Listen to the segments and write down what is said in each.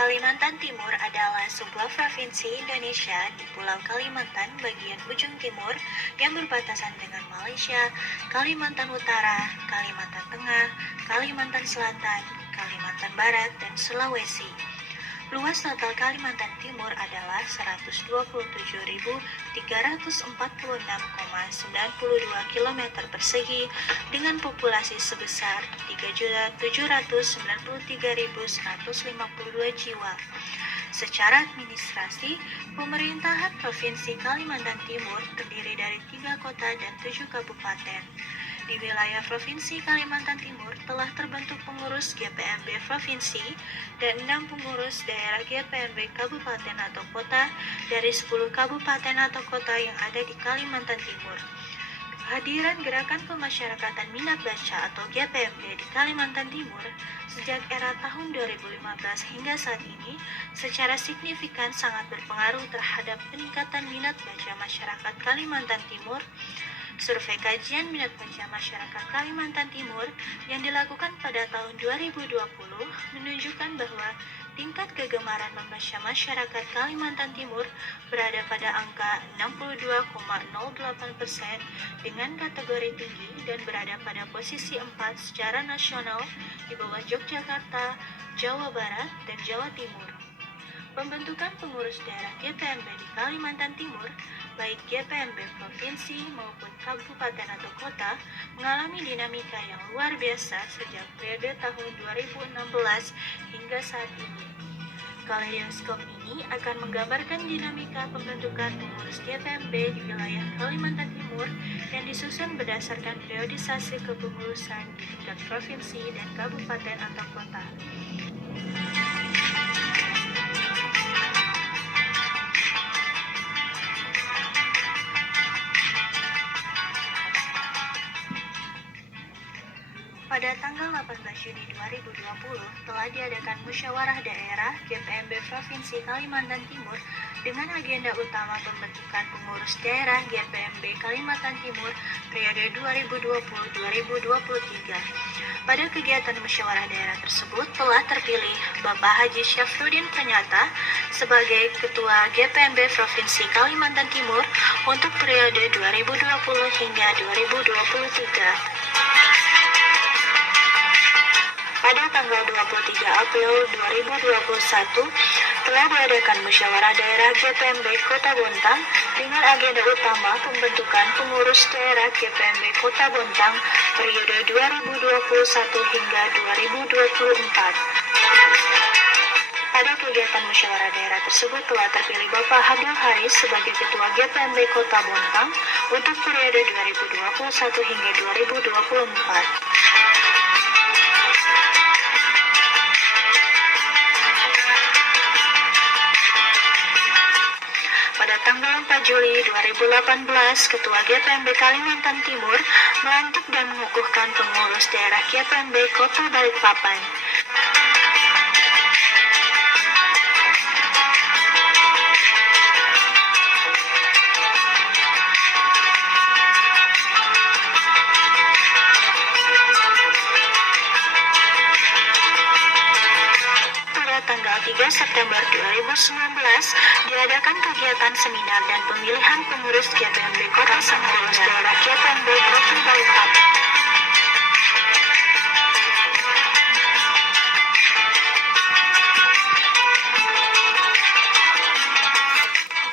Kalimantan Timur adalah sebuah provinsi Indonesia di Pulau Kalimantan bagian ujung timur yang berbatasan dengan Malaysia, Kalimantan Utara, Kalimantan Tengah, Kalimantan Selatan, Kalimantan Barat, dan Sulawesi. Luas total Kalimantan Timur adalah 127.346,92 km persegi dengan populasi sebesar 3.793.152 jiwa. Secara administrasi, pemerintahan Provinsi Kalimantan Timur terdiri dari 3 kota dan 7 kabupaten. Di wilayah Provinsi Kalimantan Timur telah terbentuk pengurus GPMB Provinsi dan 6 pengurus daerah GPMB Kabupaten atau Kota dari 10 kabupaten atau kota yang ada di Kalimantan Timur. Kehadiran Gerakan Pemasyarakatan Minat Baca atau GPMB di Kalimantan Timur sejak era tahun 2015 hingga saat ini secara signifikan sangat berpengaruh terhadap peningkatan minat baca masyarakat Kalimantan Timur. Survei kajian minat baca masyarakat Kalimantan Timur yang dilakukan pada tahun 2020 menunjukkan bahwa tingkat kegemaran membaca masyarakat Kalimantan Timur berada pada angka 62,08% dengan kategori tinggi dan berada pada posisi 4 secara nasional di bawah Yogyakarta, Jawa Barat, dan Jawa Timur. Pembentukan pengurus daerah GPMB di Kalimantan Timur, baik GPMB provinsi maupun kabupaten atau kota, mengalami dinamika yang luar biasa sejak periode tahun 2016 hingga saat ini. Kaleidoskop ini akan menggambarkan dinamika pembentukan pengurus GPMB di wilayah Kalimantan Timur yang disusun berdasarkan periodisasi kepengurusan di tingkat provinsi dan kabupaten atau kota. Pada tanggal 18 Juni 2020 telah diadakan musyawarah daerah GPMB Provinsi Kalimantan Timur dengan agenda utama pembentukan pengurus daerah GPMB Kalimantan Timur periode 2020-2023. Pada kegiatan musyawarah daerah tersebut telah terpilih Bapak Haji Syafruddin Panyata sebagai Ketua GPMB Provinsi Kalimantan Timur untuk periode 2020 hingga 2023. Pada tanggal 23 April 2021 telah diadakan musyawarah daerah GPMB Kota Bontang dengan agenda utama pembentukan pengurus daerah GPMB Kota Bontang periode 2021 hingga 2024. Pada kegiatan musyawarah daerah tersebut telah terpilih Bapak Abdul Haris sebagai Ketua GPMB Kota Bontang untuk periode 2021 hingga 2024. Pada tanggal 4 Juli 2018, Ketua GPMB Kalimantan Timur melantik dan mengukuhkan pengurus daerah GPMB Kota Balikpapan. Tanggal 3 September 2019 diadakan kegiatan seminar dan pemilihan pengurus GPMB Kota pengurus daerah GPMB Kota Balikpapan.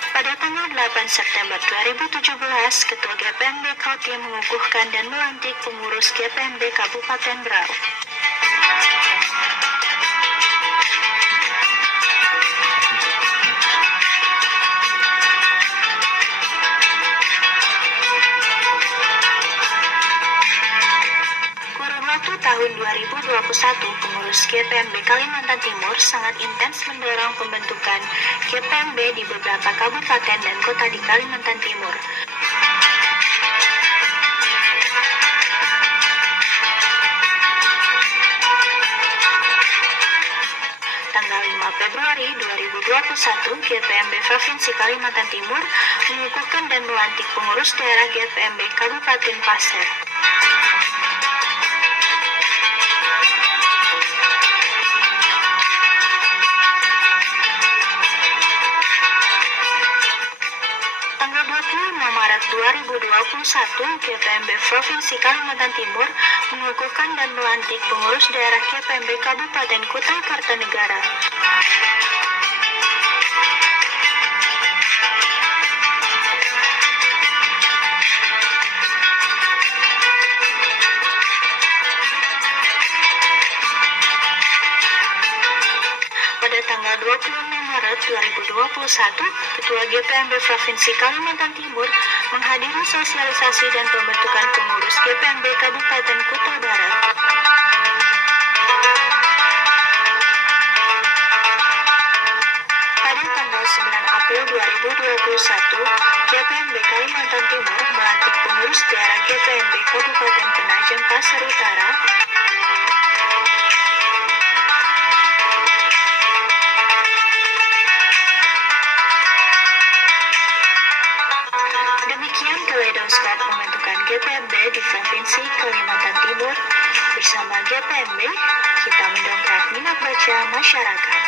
Pada tanggal 8 September 2017, Ketua GPMB Kaltim mengukuhkan dan melantik pengurus GPMB Kabupaten Berau. Tahun 2021, pengurus GPMB Kalimantan Timur sangat intens mendorong pembentukan GPMB di beberapa kabupaten dan kota di Kalimantan Timur. Tanggal 5 Februari 2021, GPMB Provinsi Kalimantan Timur mengukuhkan dan melantik pengurus daerah GPMB Kabupaten Pasir. 2021, GPMB Provinsi Kalimantan Timur mengukuhkan dan melantik pengurus daerah GPMB Kabupaten Kutai Kartanegara. Pada tanggal 26 Maret 2021, Ketua GPMB Provinsi Kalimantan Timur menghadiri sosialisasi dan pembentukan pengurus GPMB Kabupaten Kutai Barat. Pada tanggal 9 April 2021, GPMB Kalimantan Timur melantik pengurus daerah GPMB Kabupaten Penajam Pasar Utara. Demikian kaleidoskop pembentukan GPMB di Provinsi Kalimantan Timur. Bersama GPMB, kita mendongkrak minat baca masyarakat.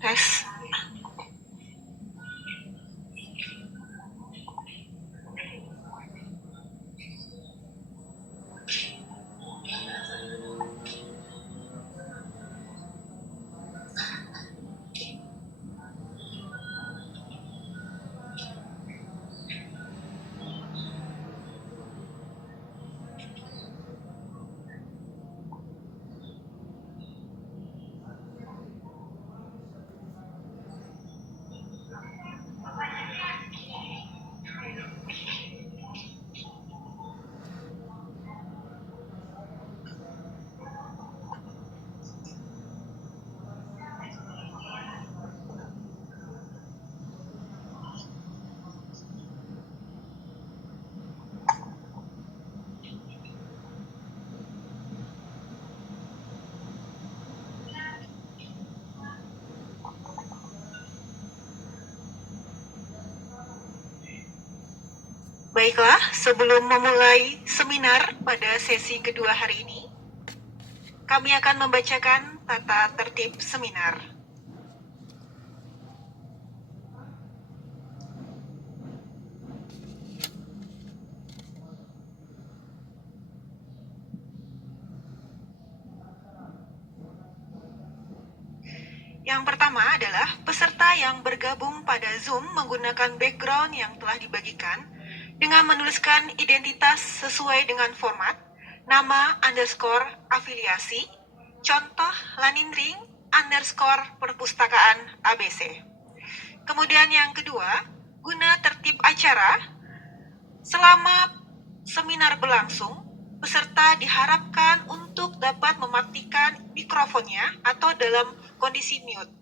Tes. Baiklah, sebelum memulai seminar pada sesi kedua hari ini, kami akan membacakan tata tertib seminar. Yang pertama adalah peserta yang bergabung pada Zoom menggunakan background yang telah dibagikan dengan menuliskan identitas sesuai dengan format, nama underscore afiliasi, contoh Lanindring underscore perpustakaan ABC. Kemudian yang kedua, guna tertib acara, selama seminar berlangsung, peserta diharapkan untuk dapat mematikan mikrofonnya atau dalam kondisi mute.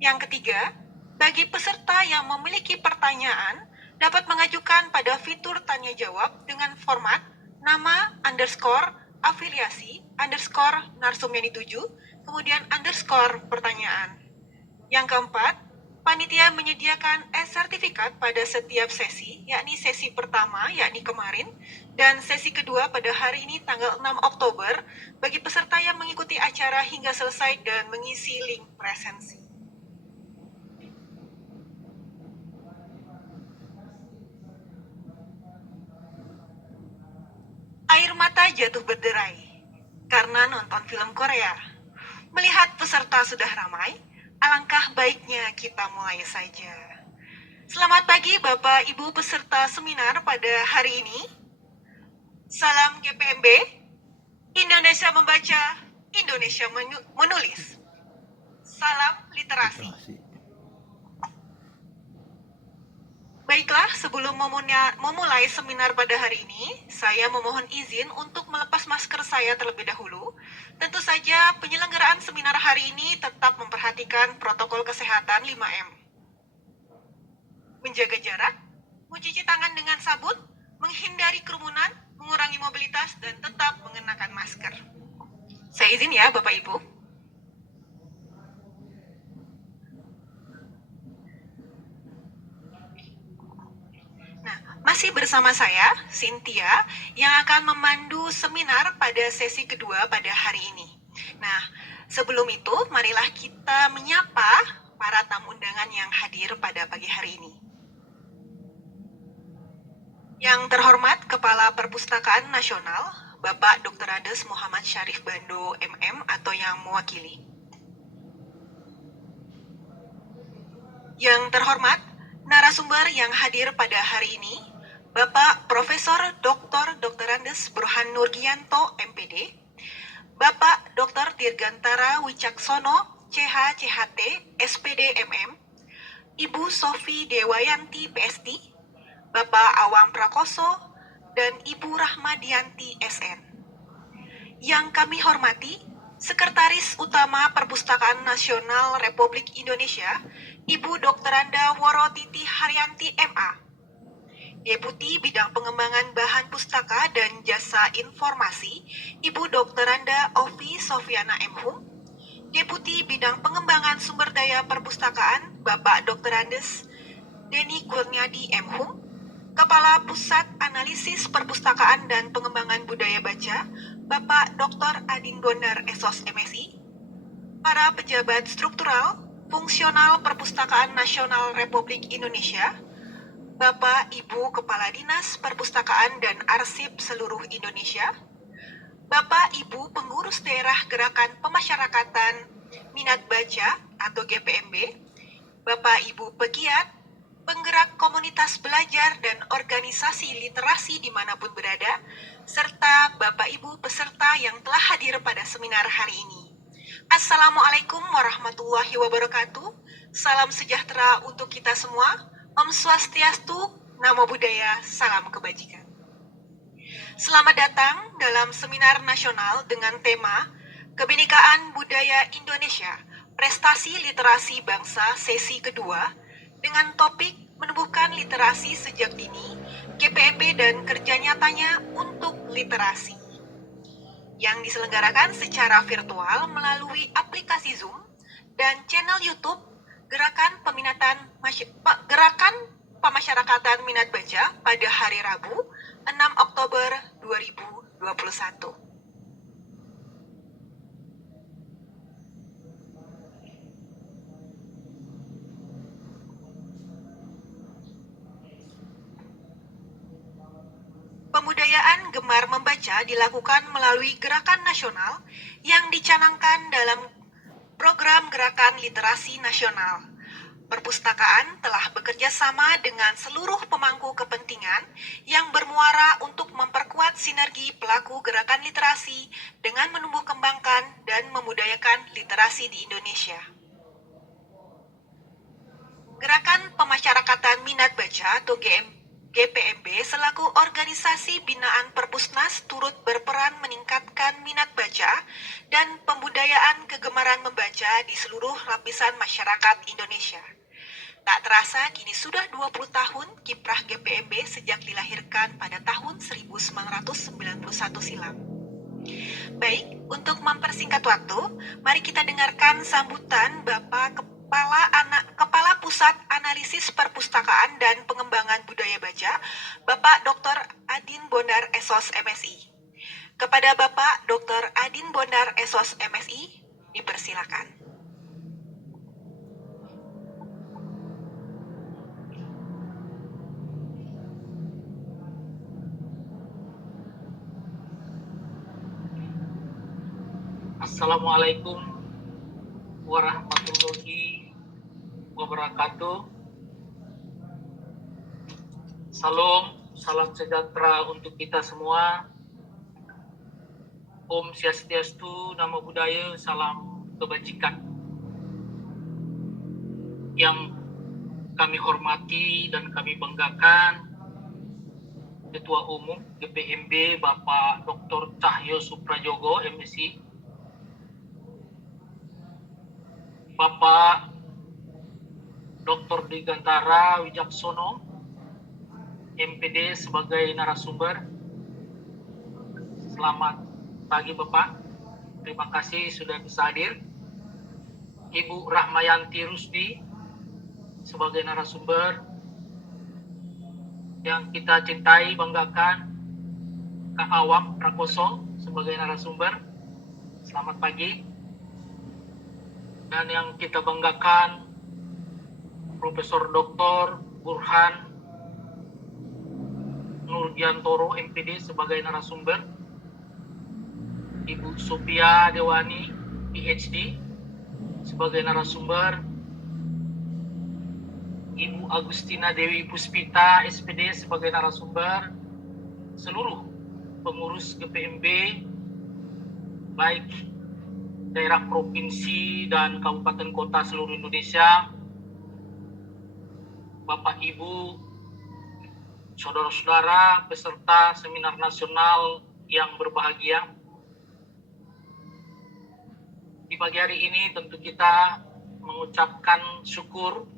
Yang ketiga, bagi peserta yang memiliki pertanyaan, dapat mengajukan pada fitur tanya jawab dengan format nama underscore afiliasi underscore narsum yang dituju, kemudian underscore pertanyaan. Yang keempat, panitia menyediakan e-sertifikat pada setiap sesi, yakni sesi pertama, yakni kemarin, dan sesi kedua pada hari ini tanggal 6 Oktober, bagi peserta yang mengikuti acara hingga selesai dan mengisi link presensi. Air mata jatuh berderai karena nonton film Korea. Melihat peserta sudah ramai, alangkah baiknya kita mulai saja. Selamat pagi Bapak Ibu peserta seminar pada hari ini. Salam GPMB, Indonesia membaca, Indonesia menulis. Salam literasi. Baiklah, sebelum memulai seminar pada hari ini, saya memohon izin untuk melepas masker saya terlebih dahulu. Tentu saja penyelenggaraan seminar hari ini tetap memperhatikan protokol kesehatan 5M. Menjaga jarak, mencuci tangan dengan sabun, menghindari kerumunan, mengurangi mobilitas, dan tetap mengenakan masker. Saya izin ya Bapak Ibu. Masih bersama saya, Cynthia, yang akan memandu seminar pada sesi kedua pada hari ini. Nah, sebelum itu, marilah kita menyapa para tamu undangan yang hadir pada pagi hari ini. Yang terhormat Kepala Perpustakaan Nasional, Bapak Dr. Andes Muhammad Syarif Bando, MM, atau yang mewakili. Yang terhormat narasumber yang hadir pada hari ini, Bapak Profesor Dr. Andes Burhan Nurgianto, MPD, Bapak Dr. Dirgantara Wicaksono, CHCHT, SPD MM, Ibu Sofi Dewayanti, PSD, Bapak Awam Prakoso, dan Ibu Rahmadianti, SN. Yang kami hormati, Sekretaris Utama Perpustakaan Nasional Republik Indonesia, Ibu Dr. Anda Worotiti Haryanti, MA, Deputi Bidang Pengembangan Bahan Pustaka dan Jasa Informasi, Ibu Dr. Anda Ovi Sofiana M.Hum, Deputi Bidang Pengembangan Sumber Daya Perpustakaan, Bapak Dr. Andes Denny Kurniadi M.Hum, Kepala Pusat Analisis Perpustakaan dan Pengembangan Budaya Baca, Bapak Dr. Adin Bondar SOS MSI, para pejabat struktural, Fungsional Perpustakaan Nasional Republik Indonesia, Bapak Ibu Kepala Dinas Perpustakaan dan Arsip seluruh Indonesia, Bapak Ibu Pengurus Daerah Gerakan Pemasyarakatan Minat Baca atau GPMB, Bapak Ibu pegiat, penggerak komunitas belajar dan organisasi literasi dimanapun berada, serta Bapak Ibu peserta yang telah hadir pada seminar hari ini. Assalamualaikum warahmatullahi wabarakatuh. Salam sejahtera untuk kita semua. Om Swastiastu, Namo Buddhaya, salam kebajikan. Selamat datang dalam seminar nasional dengan tema Kebinekaan Budaya Indonesia, Prestasi Literasi Bangsa sesi kedua dengan topik Menumbuhkan Literasi Sejak Dini, GPMB dan Kerja Nyatanya untuk Literasi, yang diselenggarakan secara virtual melalui aplikasi Zoom dan channel YouTube Gerakan Pemasyarakatan Minat Baca pada hari Rabu 6 Oktober 2021. Pembudayaan gemar membaca dilakukan melalui gerakan nasional yang dicanangkan dalam program Gerakan Literasi Nasional. Perpustakaan telah bekerja sama dengan seluruh pemangku kepentingan yang bermuara untuk memperkuat sinergi pelaku gerakan literasi dengan menumbuh kembangkan dan memudayakan literasi di Indonesia. Gerakan Pemasyarakatan Minat Baca atau GPMB selaku organisasi binaan Perpusnas turut berperan meningkatkan minat baca dan pembudayaan kegemaran membaca di seluruh lapisan masyarakat Indonesia. Tak terasa kini sudah 20 tahun kiprah GPMB sejak dilahirkan pada tahun 1991 silam. Baik, untuk mempersingkat waktu, mari kita dengarkan sambutan Bapak Kepala Pusat Analisis Perpustakaan dan Pengembangan Budaya Baca, Bapak Dr. Adin Bondar SOS MSI. Kepada Bapak Dr. Adin Bondar SOS MSI, dipersilakan. Assalamualaikum warahmatullahi wabarakatuh. Salam sejahtera untuk kita semua. Om Swastiastu, Namo Buddhaya, salam kebajikan. Yang kami hormati dan kami banggakan Ketua Umum GPMB Bapak Dr. Cahyo Suprajogo MSI, Bapak Dr. Digantara Wijaksono MPD sebagai narasumber. Selamat pagi Bapak, terima kasih sudah bisa hadir. Ibu Rahmayanti Rusdi sebagai narasumber. Yang kita cintai, banggakan, Kak Awam Prakoso sebagai narasumber. Selamat pagi. Dan yang kita banggakan, Profesor Dr. Burhan Nurdiantoro MPD sebagai narasumber, Ibu Sophia Dewani PhD sebagai narasumber, Ibu Agustina Dewi Puspita SPD sebagai narasumber, seluruh pengurus GPMB baik daerah provinsi dan kabupaten kota seluruh Indonesia, Bapak Ibu, saudara-saudara peserta seminar nasional yang berbahagia. Di pagi hari ini tentu kita mengucapkan syukur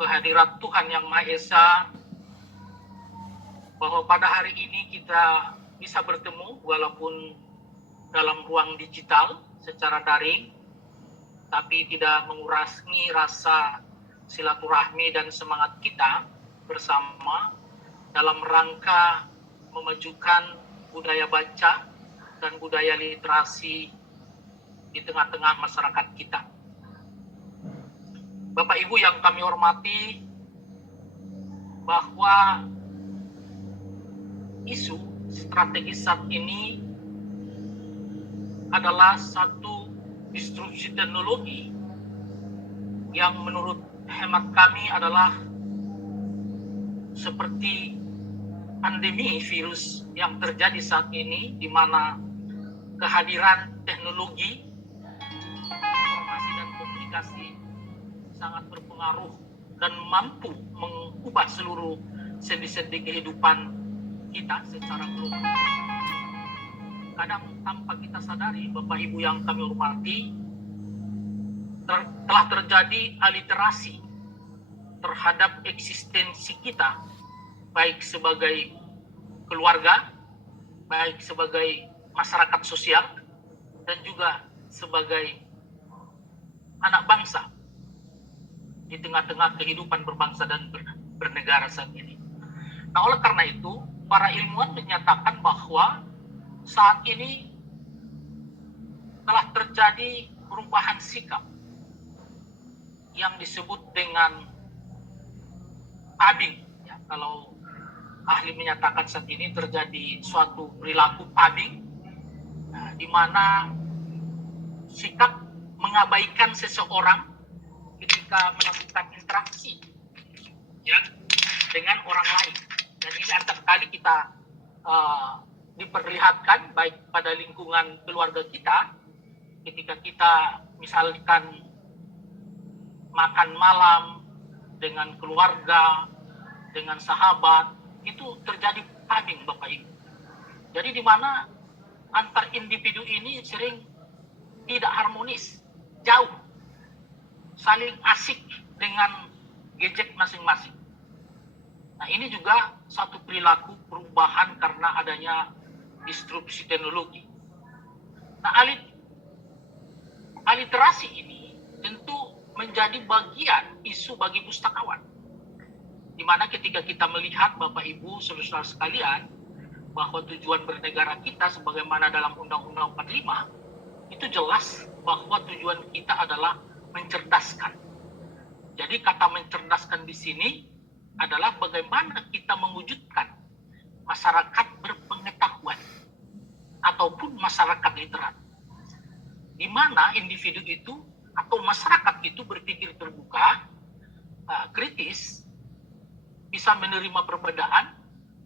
kehadirat Tuhan Yang Maha Esa bahwa pada hari ini kita bisa bertemu walaupun dalam ruang digital secara daring, tapi tidak mengurangi rasa silaturahmi dan semangat kita bersama dalam rangka memajukan budaya baca dan budaya literasi di tengah-tengah masyarakat kita. Ibu yang kami hormati, bahwa isu strategis saat ini adalah satu disrupsi teknologi yang menurut hemat kami adalah seperti pandemi virus yang terjadi saat ini, di mana kehadiran teknologi informasi dan komunikasi sangat berpengaruh dan mampu mengubah seluruh sendi-sendi kehidupan kita secara global. Kadang tanpa kita sadari, Bapak Ibu yang kami hormati, telah terjadi aliterasi terhadap eksistensi kita, baik sebagai keluarga, baik sebagai masyarakat sosial, dan juga sebagai anak bangsa di tengah-tengah kehidupan berbangsa dan bernegara saat ini. Nah, oleh karena itu, para ilmuwan menyatakan bahwa saat ini telah terjadi perubahan sikap yang disebut dengan pubbing. Ya, kalau ahli menyatakan saat ini terjadi suatu perilaku pubbing, di mana sikap mengabaikan seseorang ketika melakukan interaksi ya dengan orang lain. Dan ini acap kali kita diperlihatkan baik pada lingkungan keluarga kita, ketika kita misalkan makan malam dengan keluarga, dengan sahabat, itu terjadi pubbing, Bapak Ibu. Jadi di mana antar individu ini sering tidak harmonis, jauh, saling asik dengan gadget masing-masing. Nah, ini juga satu perilaku perubahan karena adanya disrupsi teknologi. Nah, aliterasi ini tentu menjadi bagian isu bagi pustakawan, di mana ketika kita melihat, Bapak Ibu saudara sekalian, bahwa tujuan bernegara kita sebagaimana dalam Undang-Undang 45 itu jelas bahwa tujuan kita adalah mencerdaskan. Jadi kata mencerdaskan di sini adalah bagaimana kita mewujudkan masyarakat berpengetahuan ataupun masyarakat literat, di mana individu itu atau masyarakat itu berpikir terbuka, kritis, bisa menerima perbedaan,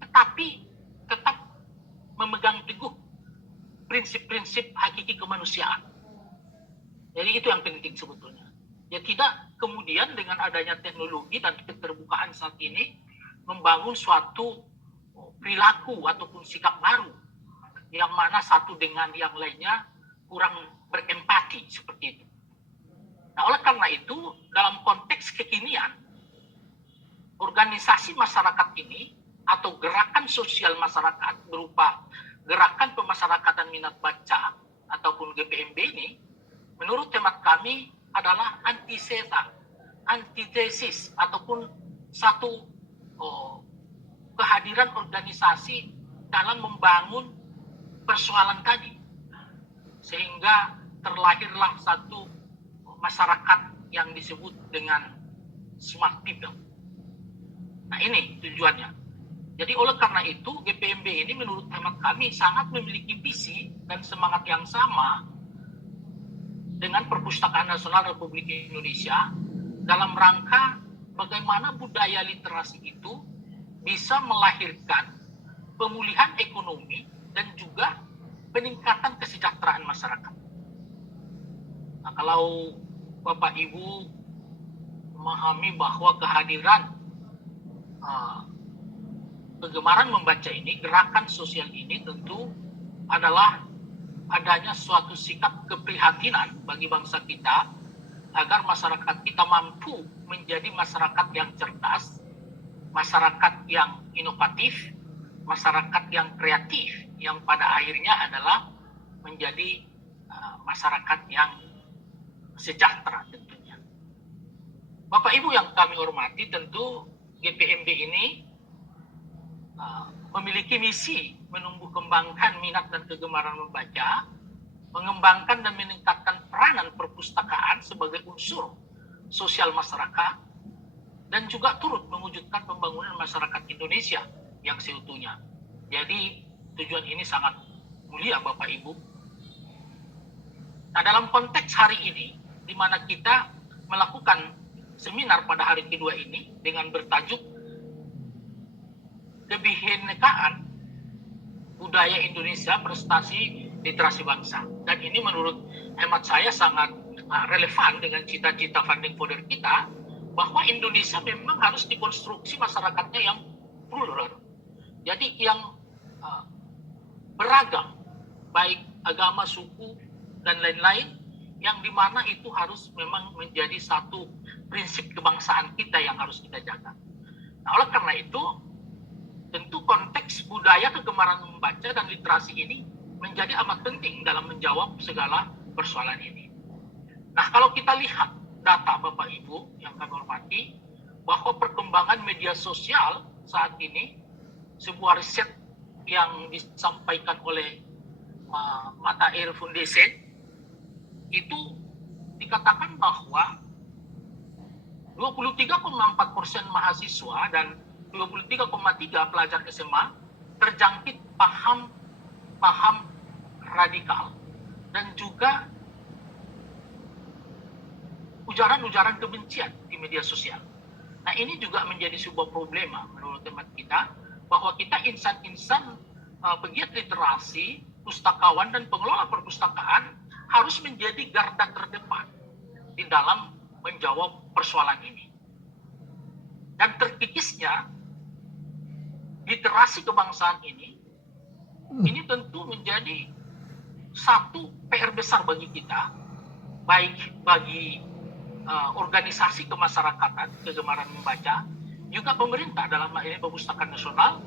tetapi tetap memegang teguh prinsip-prinsip hakiki kemanusiaan. Jadi itu yang penting sebetulnya. Ya, tidak kemudian dengan adanya teknologi dan keterbukaan saat ini membangun suatu perilaku ataupun sikap baru yang mana satu dengan yang lainnya kurang berempati seperti itu. Nah, oleh karena itu dalam konteks kekinian, organisasi masyarakat ini atau gerakan sosial masyarakat berupa gerakan pemasyarakatan minat baca ataupun GPMB ini, menurut hemat kami adalah antitesis ataupun satu kehadiran organisasi dalam membangun persoalan tadi, sehingga terlahirlah satu masyarakat yang disebut dengan smart people. Nah, ini tujuannya. Jadi oleh karena itu GPMB ini menurut hemat kami sangat memiliki visi dan semangat yang sama dengan Perpustakaan Nasional Republik Indonesia dalam rangka bagaimana budaya literasi itu bisa melahirkan pemulihan ekonomi dan juga peningkatan kesejahteraan masyarakat. Nah, kalau Bapak Ibu memahami bahwa kehadiran kegemaran membaca ini, gerakan sosial ini tentu adalah adanya suatu sikap keprihatinan bagi bangsa kita agar masyarakat kita mampu menjadi masyarakat yang cerdas, masyarakat yang inovatif, masyarakat yang kreatif, yang pada akhirnya adalah menjadi masyarakat yang sejahtera tentunya. Bapak Ibu yang kami hormati, tentu GPMB ini memiliki misi menumbuh kembangkan minat dan kegemaran membaca, mengembangkan dan meningkatkan peranan perpustakaan sebagai unsur sosial masyarakat, dan juga turut mewujudkan pembangunan masyarakat Indonesia yang seutuhnya. Jadi tujuan ini sangat mulia Bapak Ibu. Nah, dalam konteks hari ini, di mana kita melakukan seminar pada hari kedua ini dengan bertajuk Kebinekaan Budaya Indonesia Prestasi Literasi Bangsa. Dan ini menurut hemat saya sangat relevan dengan cita-cita founding father kita, bahwa Indonesia memang harus dikonstruksi masyarakatnya yang plural. Jadi yang beragam, baik agama, suku, dan lain-lain, yang dimana itu harus memang menjadi satu prinsip kebangsaan kita yang harus kita jaga. Nah, oleh karena itu, tentu konteks budaya kegemaran membaca dan literasi ini menjadi amat penting dalam menjawab segala persoalan ini. Nah, kalau kita lihat data Bapak Ibu yang kami hormati, bahwa perkembangan media sosial saat ini, sebuah riset yang disampaikan oleh Mata Air Foundation, itu dikatakan bahwa 23,4% mahasiswa dan 23,3% pelajar SMA terjangkit paham radikal dan juga ujaran-ujaran kebencian di media sosial. Nah, ini juga menjadi sebuah problema menurut teman kita, bahwa kita insan-insan pegiat literasi, pustakawan, dan pengelola perpustakaan harus menjadi garda terdepan di dalam menjawab persoalan ini. Dan terkikisnya literasi kebangsaan ini tentu menjadi satu PR besar bagi kita, baik bagi organisasi kemasyarakatan kegemaran membaca, juga pemerintah dalam hal ini Perpustakaan Nasional,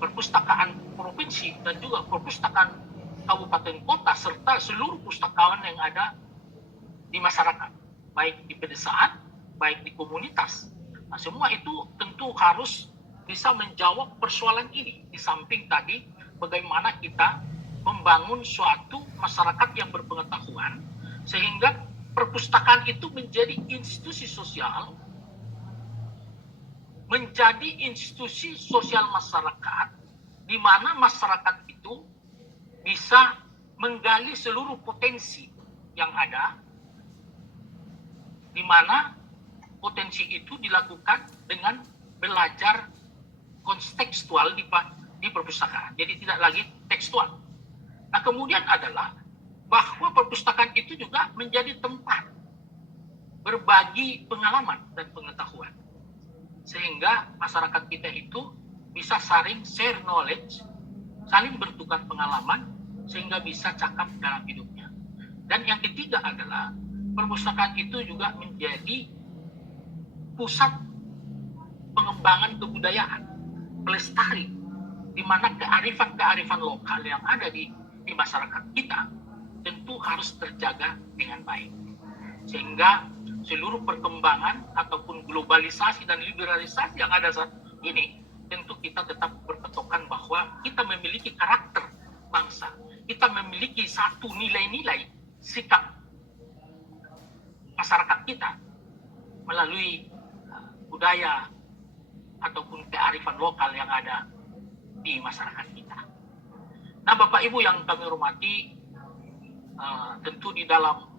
Perpustakaan Provinsi, dan juga Perpustakaan Kabupaten Kota, serta seluruh pustakawan yang ada di masyarakat, baik di pedesaan, baik di komunitas. Nah, semua itu tentu harus bisa menjawab persoalan ini, di samping tadi bagaimana kita membangun suatu masyarakat yang berpengetahuan, sehingga perpustakaan itu menjadi institusi sosial, menjadi institusi sosial masyarakat, di mana masyarakat itu bisa menggali seluruh potensi yang ada, di mana potensi itu dilakukan dengan belajar kontekstual di perpustakaan, jadi tidak lagi tekstual. Nah, kemudian adalah bahwa perpustakaan itu juga menjadi tempat berbagi pengalaman dan pengetahuan, sehingga masyarakat kita itu bisa saling share knowledge, saling bertukar pengalaman, sehingga bisa cakap dalam hidupnya. Dan yang ketiga adalah perpustakaan itu juga menjadi pusat pengembangan kebudayaan, pelestari, di mana kearifan-kearifan lokal yang ada di masyarakat kita tentu harus terjaga dengan baik. Sehingga seluruh perkembangan ataupun globalisasi dan liberalisasi yang ada saat ini, tentu kita tetap berpatokan bahwa kita memiliki karakter bangsa. Kita memiliki satu nilai-nilai sikap masyarakat kita melalui budaya ataupun kearifan lokal yang ada di masyarakat kita. Nah, Bapak Ibu yang kami hormati, tentu di dalam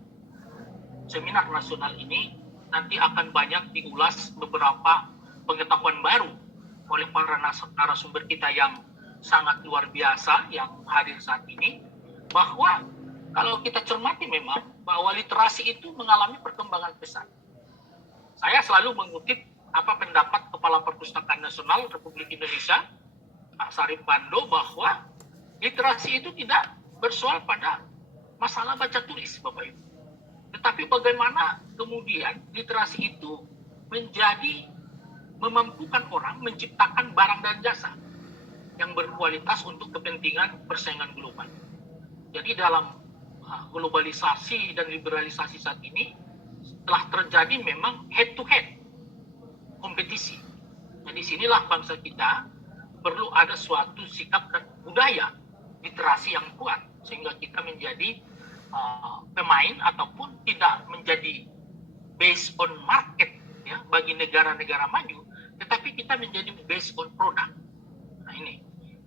seminar nasional ini nanti akan banyak diulas beberapa pengetahuan baru oleh para narasumber kita yang sangat luar biasa yang hadir saat ini, bahwa kalau kita cermati memang bahwa literasi itu mengalami perkembangan pesat. Saya selalu mengutip apa pendapat Kepala Perpustakaan Nasional Republik Indonesia, Pak Sarip Bando, bahwa literasi itu tidak bersoal pada masalah baca tulis, Bapak Ibu. Tetapi bagaimana kemudian literasi itu menjadi memampukan orang menciptakan barang dan jasa yang berkualitas untuk kepentingan persaingan global. Jadi dalam globalisasi dan liberalisasi saat ini telah terjadi memang head to head kompetisi. Jadi sinilah bangsa kita perlu ada suatu sikap dan budaya literasi yang kuat, sehingga kita menjadi pemain ataupun tidak menjadi based on market negara-negara maju, tetapi kita menjadi based on product. Nah ini,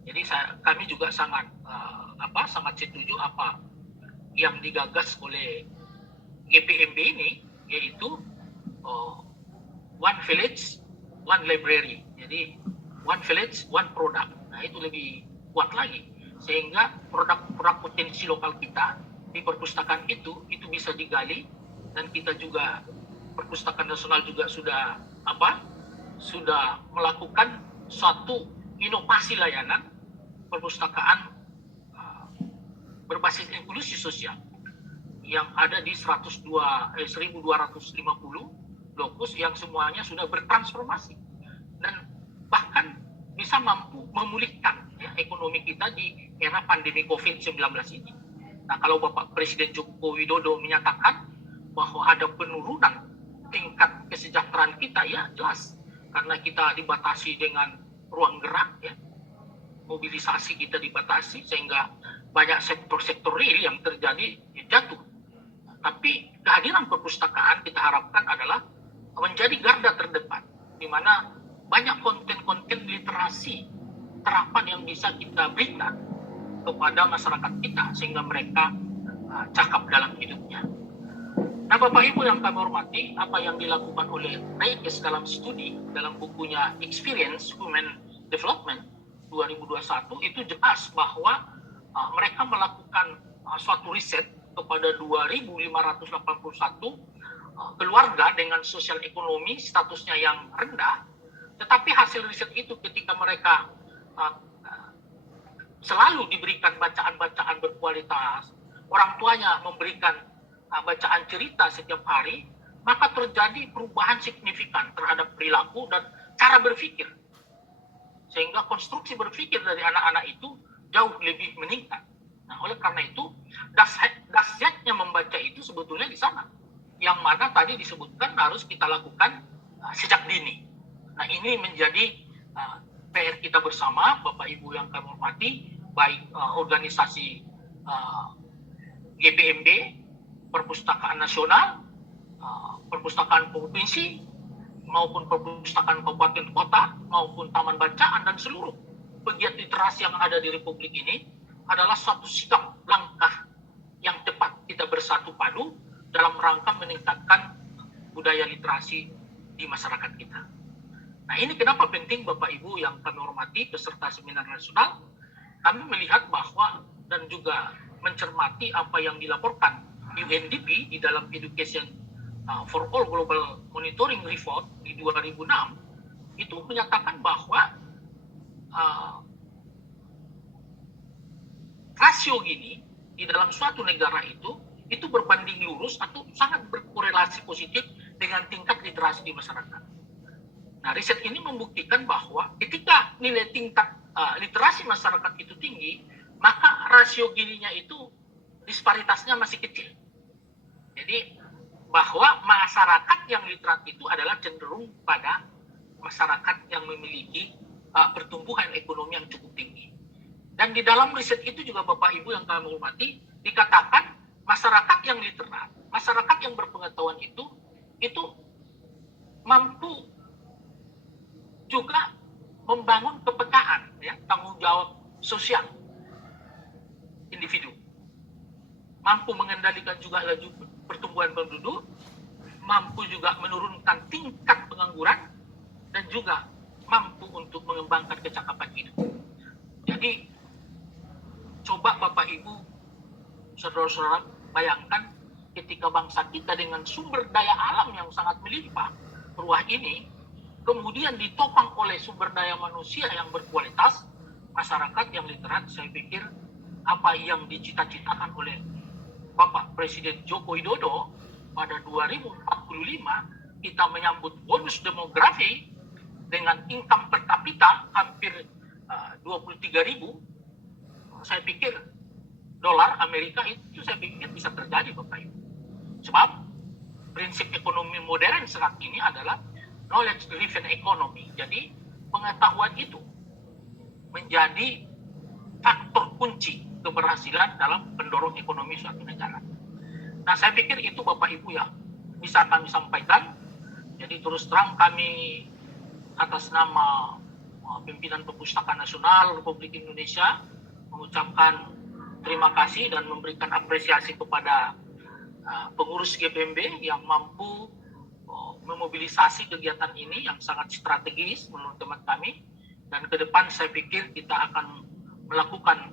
jadi kami juga sangat sangat setuju apa yang digagas oleh GPMB ini, yaitu one village, one library. Jadi one village, one product. Nah itu lebih kuat lagi, sehingga produk potensi lokal kita di perpustakaan itu bisa digali, dan kita juga Perpustakaan Nasional juga sudah melakukan suatu inovasi layanan perpustakaan berbasis inklusi sosial yang ada di 1250 lokus yang semuanya sudah bertransformasi dan bahkan bisa mampu memulihkan ekonomi kita di era pandemi COVID-19 ini. Nah, kalau Bapak Presiden Joko Widodo menyatakan bahwa ada penurunan tingkat kesejahteraan kita, ya jelas, karena kita dibatasi dengan ruang gerak, ya, mobilisasi kita dibatasi, sehingga banyak sektor-sektor real yang terjadi jatuh. Tapi kehadiran perpustakaan kita harapkan adalah menjadi garda terdepan, di mana banyak konten-konten literasi terapan yang bisa kita berikan kepada masyarakat kita, sehingga mereka cakap dalam hidupnya. Nah, Bapak Ibu yang kami hormati, apa yang dilakukan oleh Reyes dalam studi, dalam bukunya Experience Human Development 2021, itu jelas bahwa mereka melakukan suatu riset kepada 2.581 keluarga dengan sosial ekonomi statusnya yang rendah, tetapi hasil riset itu ketika mereka selalu diberikan bacaan-bacaan berkualitas, orang tuanya memberikan bacaan cerita setiap hari, maka terjadi perubahan signifikan terhadap perilaku dan cara berpikir. Sehingga konstruksi berpikir dari anak-anak itu jauh lebih meningkat. Nah, oleh karena itu, dahsyatnya membaca itu sebetulnya di sana. Yang mana tadi disebutkan harus kita lakukan sejak dini. Nah, ini menjadi PR kita bersama, Bapak Ibu yang kami hormati, baik organisasi GPMB, Perpustakaan Nasional, Perpustakaan Provinsi, maupun Perpustakaan Kabupaten Kota, maupun Taman Bacaan, dan seluruh pegiat literasi yang ada di Republik ini adalah suatu sikap langkah yang tepat kita bersatu padu dalam rangka meningkatkan budaya literasi di masyarakat kita. Nah, ini kenapa penting Bapak Ibu yang kami hormati peserta seminar nasional, kami melihat bahwa dan juga mencermati apa yang dilaporkan UNDP di dalam Education for All Global Monitoring Report di 2006 itu menyatakan bahwa rasio gini di dalam suatu negara itu berbanding lurus atau sangat berkorelasi positif dengan tingkat literasi di masyarakat. Nah, riset ini membuktikan bahwa ketika nilai tingkat literasi masyarakat itu tinggi, maka rasio gininya itu disparitasnya masih kecil. Jadi bahwa masyarakat yang literat itu adalah cenderung pada masyarakat yang memiliki pertumbuhan ekonomi yang cukup tinggi. Dan di dalam riset itu juga Bapak Ibu yang kami hormati, dikatakan masyarakat yang literat, masyarakat yang berpengetahuan itu mampu juga membangun kepekaan, ya, tanggung jawab sosial individu, mampu mengendalikan juga laju pertumbuhan penduduk, mampu juga menurunkan tingkat pengangguran, dan juga mampu untuk mengembangkan kecakapan hidup. Jadi, coba Bapak Ibu, saudara-saudara, bayangkan ketika bangsa kita dengan sumber daya alam yang sangat melimpah ruah ini, kemudian ditopang oleh sumber daya manusia yang berkualitas, masyarakat yang literat, saya pikir apa yang dicita-citakan oleh Bapak Presiden Joko Widodo pada 2045, kita menyambut bonus demografi dengan income per kapita hampir 23.000, saya pikir dolar Amerika itu saya pikir bisa terjadi, Bapak Ibu. Sebab prinsip ekonomi modern saat ini adalah knowledge driven economy. Jadi pengetahuan itu menjadi faktor kunci keberhasilan dalam mendorong ekonomi suatu negara. Nah, saya pikir itu Bapak Ibu yang bisa kami sampaikan. Jadi Jadi terus terang kami atas nama Pimpinan Perpustakaan Nasional Republik Indonesia mengucapkan terima kasih dan memberikan apresiasi kepada pengurus GPMB yang mampu memobilisasi kegiatan ini yang sangat strategis menurut teman kami. Dan ke depan saya pikir kita akan melakukan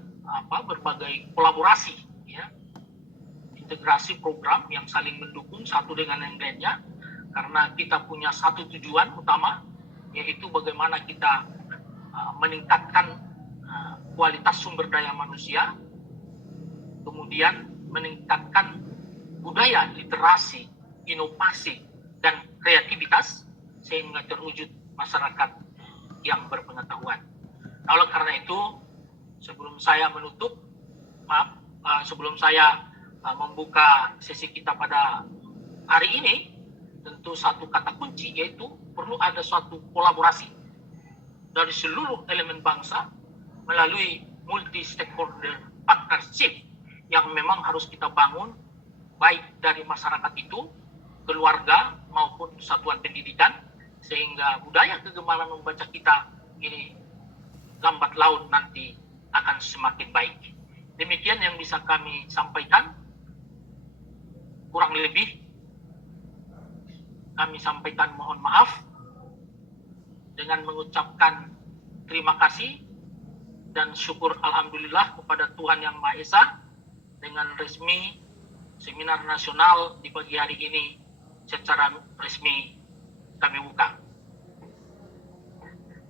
berbagai kolaborasi, ya, integrasi program yang saling mendukung satu dengan yang lainnya, karena kita punya satu tujuan utama, yaitu bagaimana kita meningkatkan kualitas sumber daya manusia, kemudian meningkatkan budaya literasi, inovasi, dan kreativitas sehingga terwujud masyarakat yang berpengetahuan. Nah, oleh karena itu, sebelum saya menutup, sebelum saya membuka sesi kita pada hari ini, tentu satu kata kunci yaitu perlu ada suatu kolaborasi dari seluruh elemen bangsa melalui multi-stakeholder partnership yang memang harus kita bangun, baik dari masyarakat itu, keluarga maupun satuan pendidikan, sehingga budaya kegemaran membaca kita ini lambat laun nanti akan semakin baik. Demikian yang bisa kami sampaikan. Kurang lebih kami sampaikan mohon maaf dengan mengucapkan terima kasih dan syukur alhamdulillah kepada Tuhan Yang Maha Esa dengan resmi seminar nasional di pagi hari ini secara resmi kami buka.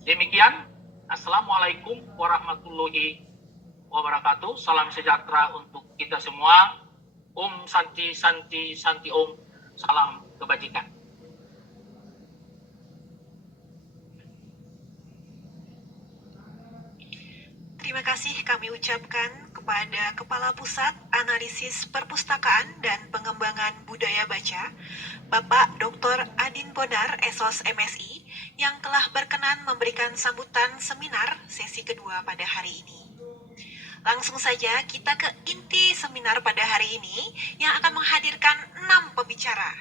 Demikian, Assalamualaikum warahmatullahi wabarakatuh. Salam sejahtera untuk kita semua. Om Santi Santi Santi Om. Salam kebajikan. Terima kasih kami ucapkan kepada Kepala Pusat Analisis Perpustakaan dan Pengembangan Budaya Baca, Bapak Dr. Adin Bonar, SOS MSI, yang telah berkenan memberikan sambutan seminar sesi kedua pada hari ini. Langsung saja kita ke inti seminar pada hari ini yang akan menghadirkan 6 pembicara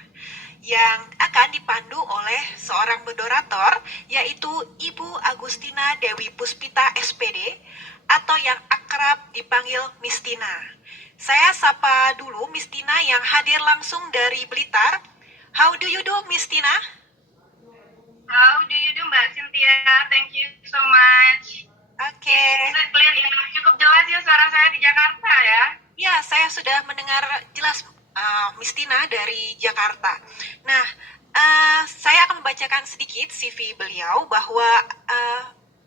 yang akan dipandu oleh seorang moderator, yaitu Ibu Agustina Dewi Puspita SPD, atau yang akrab dipanggil Miss Tina. Saya sapa dulu Miss Tina yang hadir langsung dari Blitar. How do you do, Miss Tina? How do you do, Mbak Cynthia? Thank you so much. Oke. Clear ya, cukup jelas ya suara saya di Jakarta ya? Ya, saya sudah mendengar jelas Miss Tina dari Jakarta. Nah, saya akan membacakan sedikit CV beliau bahwa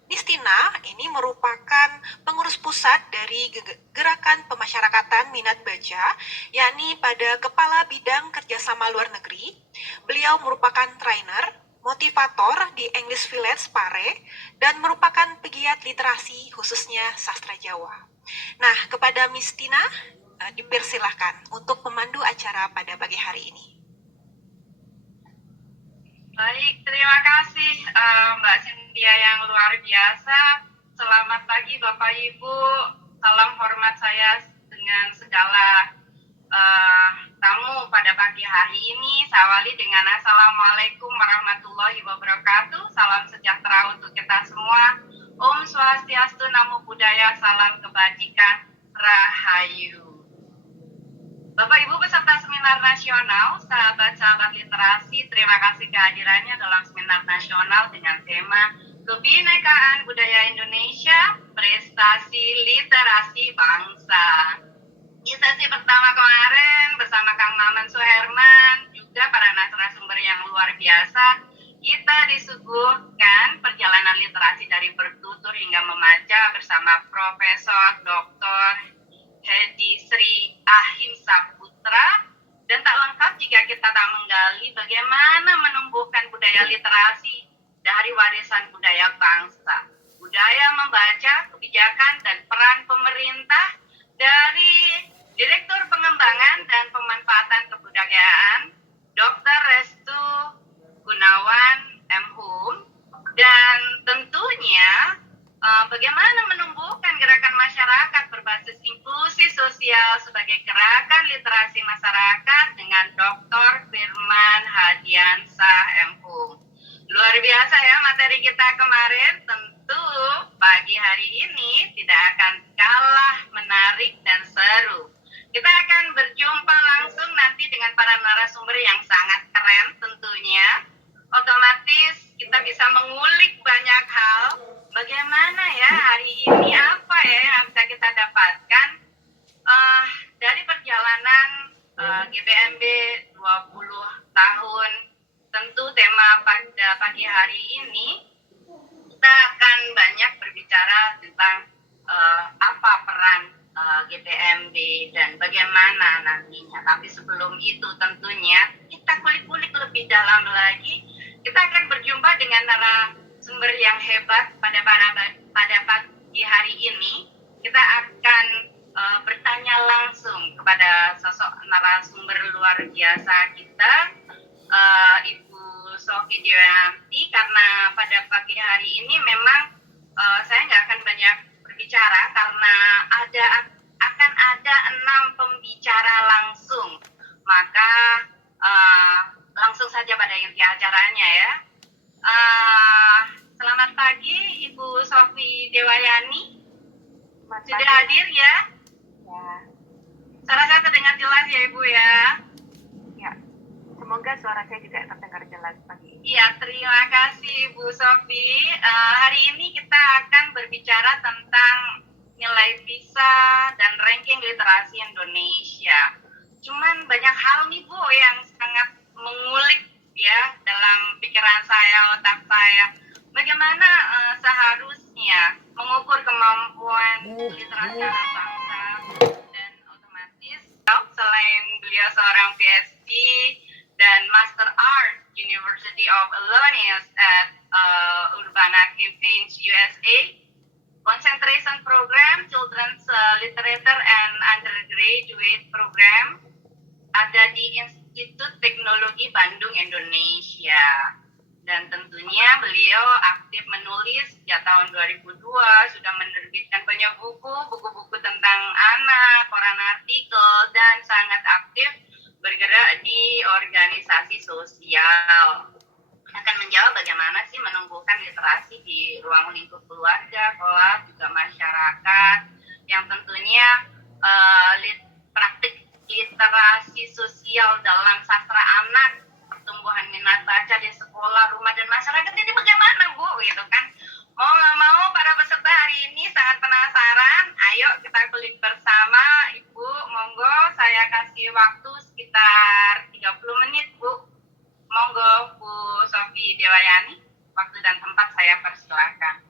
Miss Tina ini merupakan pengurus pusat dari Gerakan Pemasyarakatan Minat Baca, yakni pada Kepala Bidang Kerjasama Luar Negeri. Beliau merupakan trainer, motivator di English Village Pare, dan merupakan pegiat literasi khususnya sastra Jawa. Nah, kepada Miss Tina, dipersilahkan untuk memandu acara pada pagi hari ini. Baik, terima kasih Mbak Cynthia yang luar biasa. Selamat pagi Bapak Ibu, salam hormat saya dengan segala tamu pada pagi hari ini. Saya awali dengan Assalamualaikum warahmatullahi wabarakatuh. Salam sejahtera untuk kita semua. Om Swastiastu, Namo Buddhaya, salam kebajikan, Rahayu. Bapak Ibu peserta seminar nasional, sahabat-sahabat literasi, terima kasih kehadirannya dalam seminar nasional dengan tema Kebinekaan Budaya Indonesia, Prestasi Literasi Bangsa. Di sesi pertama kemarin bersama Kang Maman Suherman, juga para narasumber yang luar biasa, kita disuguhkan perjalanan literasi dari bertutur hingga membaca bersama Profesor Dr. Hedi Sri Ahimsa Putra, dan tak lengkap jika kita tak menggali bagaimana menumbuhkan budaya literasi dari warisan budaya bangsa, budaya membaca, kebijakan, dan peran pemerintah dari Direktur Pengembangan dan Pemanfaatan Kebudayaan Dr. Restu Gunawan M. Hum, dan tentunya bagaimana menumbuhkan gerakan masyarakat berbasis inklusi sosial sebagai gerakan literasi masyarakat dengan Dr. Firman Hadiansah M. Hum. Luar biasa ya materi kita kemarin. Tentu pagi hari ini tidak akan kalah menarik dan seru. Kita akan berjumpa langsung nanti dengan para narasumber yang sangat keren tentunya. Otomatis kita bisa mengulik banyak hal. Bagaimana ya hari ini, apa ya yang bisa kita dapatkan dari perjalanan GPMB 20 tahun. Tentu tema pada pagi hari ini kita akan banyak berbicara tentang apa peran GPMB dan bagaimana nantinya. Tapi sebelum itu tentunya kita kulik-kulik lebih dalam lagi. Kita akan berjumpa dengan narasumber yang hebat pada pagi hari ini. Kita akan bertanya langsung kepada sosok narasumber luar biasa kita, Ibu Sofi Dewanti, karena pada pagi hari ini memang saya nggak akan banyak berbicara karena akan ada 6 pembicara langsung. Maka langsung saja pada inti acaranya ya. Selamat pagi Ibu Sofi Dewayani. Sudah hadir ya? Ya. Suara saya terdengar jelas ya Ibu ya? Ya. Semoga suara saya juga terdengar jelas pagi ini. Iya, terima kasih Bu Sofi. Hari ini kita akan berbicara tentang nilai PISA dan ranking literasi Indonesia. Cuman banyak hal nih Bu yang sangat mengulik ya dalam pikiran saya, otak saya. Bagaimana seharusnya mengukur kemampuan literasi anak bangsa, dan otomatis selain beliau seorang PhD dan Master Art University of Illinois at Urbana-Champaign, USA, Concentration Program, Children's Literature and Undergraduate Program, ada di Institut Teknologi Bandung, Indonesia. Dan tentunya beliau aktif menulis sejak tahun 2002, sudah menerbitkan banyak buku-buku tentang anak, koran artikel, dan sangat aktif bergerak di organisasi sosial. Akan menjawab bagaimana sih menumbuhkan literasi di ruang lingkup keluarga, kelas, juga masyarakat, yang tentunya praktik literasi sosial dalam sastra anak, pertumbuhan minat baca di sekolah, rumah, dan masyarakat ini bagaimana Bu, gitu kan. Mau nggak mau para peserta hari ini sangat penasaran. Ayo kita kulik bersama. Ibu, monggo saya kasih waktu sekitar 30 menit Bu. Monggo Bu Sofi Dewayani, waktu dan tempat saya persilahkan.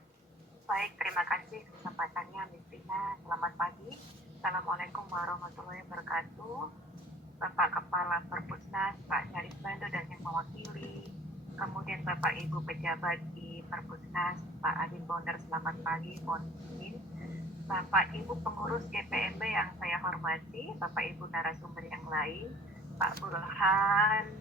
Baik, terima kasih kesempatannya Miss Rina. Selamat pagi. Assalamualaikum warahmatullahi wabarakatuh. Bapak Kepala Perpusnas, Pak Charisbando dan yang mewakili, kemudian Bapak Ibu pejabat di Perpusnas, Pak Adin Bonder, selamat pagi, mohon izin. Bapak Ibu pengurus GPMB yang saya hormati, Bapak Ibu narasumber yang lain, Pak Burhan,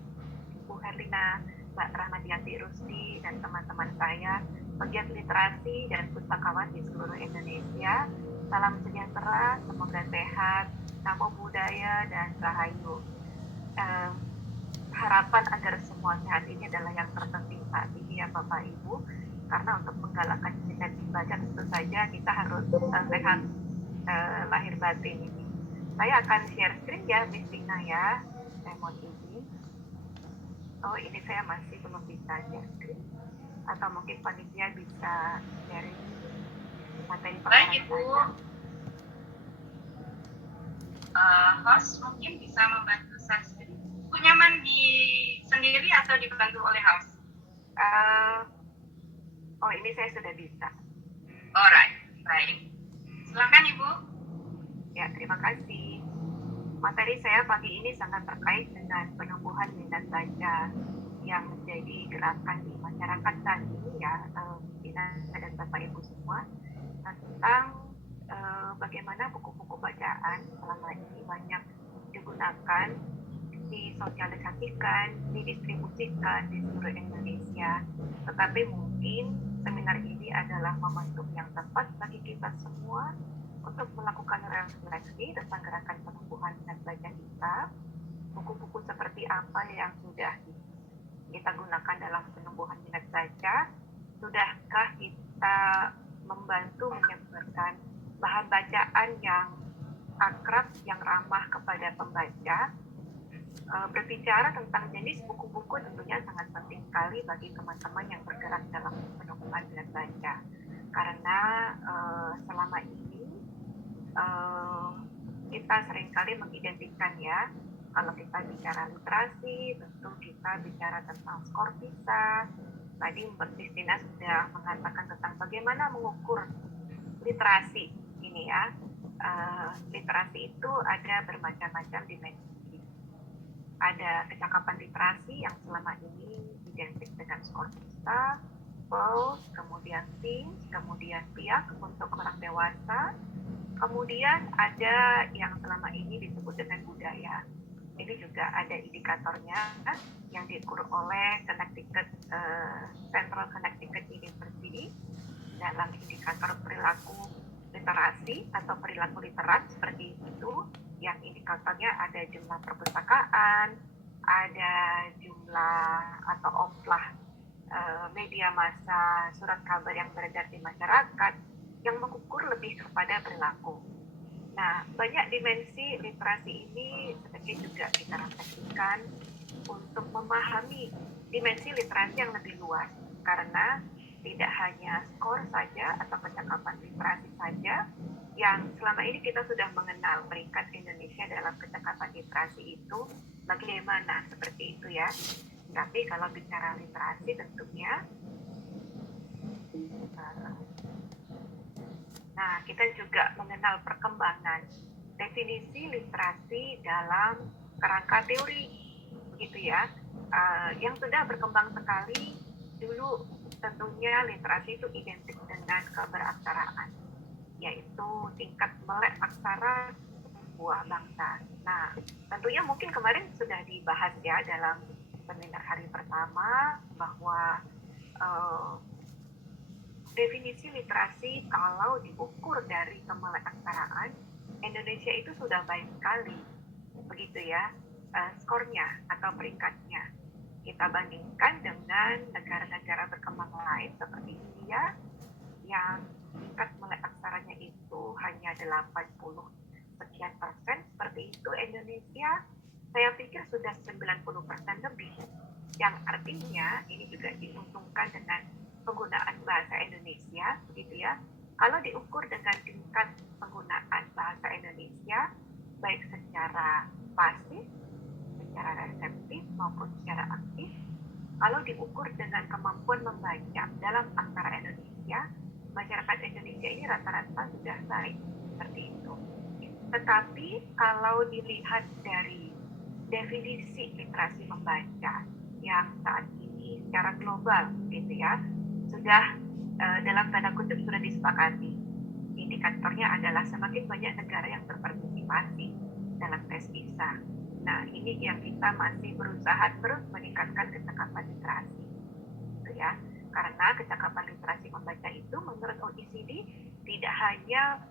Bu Herlina, Mbak Rahmadiati Rusdi, dan teman-teman saya, pegiat literasi dan pustakawan di seluruh Indonesia. Salam sejahtera, semoga sehat, namo buddhaya, dan rahayu. Harapan agar semua sehat ini adalah yang terpenting saat ini ya Bapak Ibu, karena untuk menggalakkan minat baca tentu saja kita harus sehat lahir batin ini. Saya akan share screen ya Miss Rina ya, saya mohon izin. Oh ini saya masih belum bisa share screen, atau mungkin panitia bisa sharing materi paparan. Baik Ibu, host mungkin bisa membantu share screen. Bu nyaman di sendiri atau dibantu oleh host? Oh ini saya sudah bisa. Alright, baik. Silakan Ibu. Ya, terima kasih. Materi saya pagi ini sangat terkait dengan penumbuhan minat baca yang menjadi gerakan di masyarakat saat ini ya, Bina dan Bapak Ibu semua, tentang bagaimana buku-buku bacaan selama ini banyak digunakan, disosialisasikan, didistribusikan di seluruh Indonesia. Tetapi mungkin seminar ini adalah momentum yang tepat bagi kita semua untuk melakukan refleksi tentang gerakan penumbuhan minat baca kita. Buku-buku seperti apa yang sudah kita gunakan dalam penumbuhan minat kita membantu menyebarkan bahan bacaan yang akrab, yang ramah kepada pembaca. Berbicara tentang jenis buku-buku tentunya sangat penting sekali bagi teman-teman yang bergerak dalam penukuman minat baca. Karena selama ini kita seringkali mengidentikan ya, kalau kita bicara literasi, tentu kita bicara tentang skor PISA. Tadi Mbak Christina sudah mengatakan tentang bagaimana mengukur literasi ini ya. Literasi itu ada bermacam-macam dimensi. Ada kecakapan literasi yang selama ini identik dengan skor PISA, PIALS, kemudian TIMSS, kemudian PIAAC untuk orang dewasa. Kemudian ada yang selama ini disebut dengan budaya. Ini juga ada indikatornya yang diukur oleh Central Connecticut University dalam indikator perilaku literasi atau perilaku literat seperti itu, yang indikatornya ada jumlah perpustakaan, ada jumlah atau oplah media massa, surat kabar yang beredar di masyarakat, yang mengukur lebih kepada perilaku. Nah, banyak dimensi literasi ini sebaiknya juga kita refleksikan untuk memahami dimensi literasi yang lebih luas, karena tidak hanya skor saja atau kecakapan literasi saja yang selama ini kita sudah mengenal peringkat Indonesia dalam kecakapan literasi itu bagaimana, seperti itu ya. Tapi kalau bicara literasi tentunya nah, kita juga mengenal perkembangan definisi literasi dalam kerangka teori, gitu ya, yang sudah berkembang sekali. Dulu tentunya literasi itu identik dengan keberaksaraan, yaitu tingkat melek aksara sebuah bangsa. Nah, tentunya mungkin kemarin sudah dibahas ya dalam seminar hari pertama bahwa definisi literasi kalau diukur dari kemeleaksaraan, Indonesia itu sudah baik sekali, begitu ya, skornya atau peringkatnya. Kita bandingkan dengan negara-negara berkembang lain seperti India yang tingkat meleaksaranya itu hanya 80 sekian persen, seperti itu Indonesia saya pikir sudah 90% lebih, yang artinya ini juga diuntungkan dengan penggunaan bahasa Indonesia, begitu ya. Kalau diukur dengan tingkat penggunaan bahasa Indonesia, baik secara pasif, secara reseptif maupun secara aktif, kalau diukur dengan kemampuan membaca dalam aksara Indonesia, masyarakat Indonesia ini rata-rata sudah baik, seperti itu. Tetapi kalau dilihat dari definisi literasi membaca yang saat ini secara global, gitu ya, sudah dalam tanda kutip sudah disepakati. Indikatornya adalah semakin banyak negara yang berpartisipasi dalam tes PISA. Nah, ini yang kita masih berusaha terus meningkatkan kecakapan literasi, gitu ya. Karena kecakapan literasi membaca itu menurut OECD tidak hanya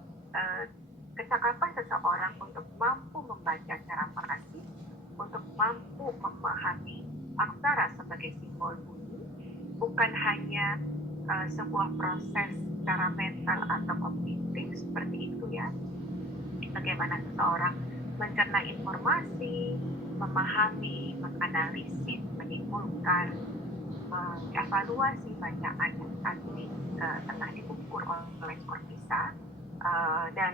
kecakapan seseorang untuk mampu membaca secara pasif, untuk mampu memahami aksara sebagai simbol bunyi, bukan hanya sebuah proses secara mental atau kognitif seperti itu ya. Bagaimana seseorang mencerna informasi, memahami, menganalisis, menyimpulkan, mengevaluasi bacaan yang saat ini tengah diukur oleh skor PISA dan